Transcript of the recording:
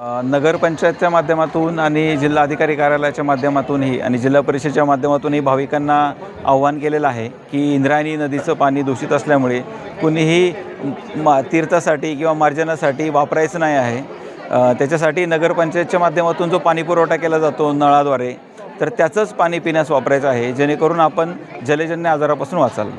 नगरपंचायतच्या माध्यमातून आणि जिल्हा अधिकारी कार्यालयाच्या माध्यमातूनही आणि जिल्हा परिषदेच्या माध्यमातूनही भाविकांना आव्हान केलेलं आहे की इंद्रायणी नदीचं पाणी दूषित असल्यामुळे कुणीही तीर्थासाठी किंवा मार्जनासाठी वापरायचं नाही आहे। त्याच्यासाठी नगरपंचायतच्या माध्यमातून जो पाणी पुरवठा केला जातो नळाद्वारे, तर त्याचंच पाणी पिण्यास वापरायचं आहे, जेणेकरून आपण जलजन्य आजारापासून वाचाल।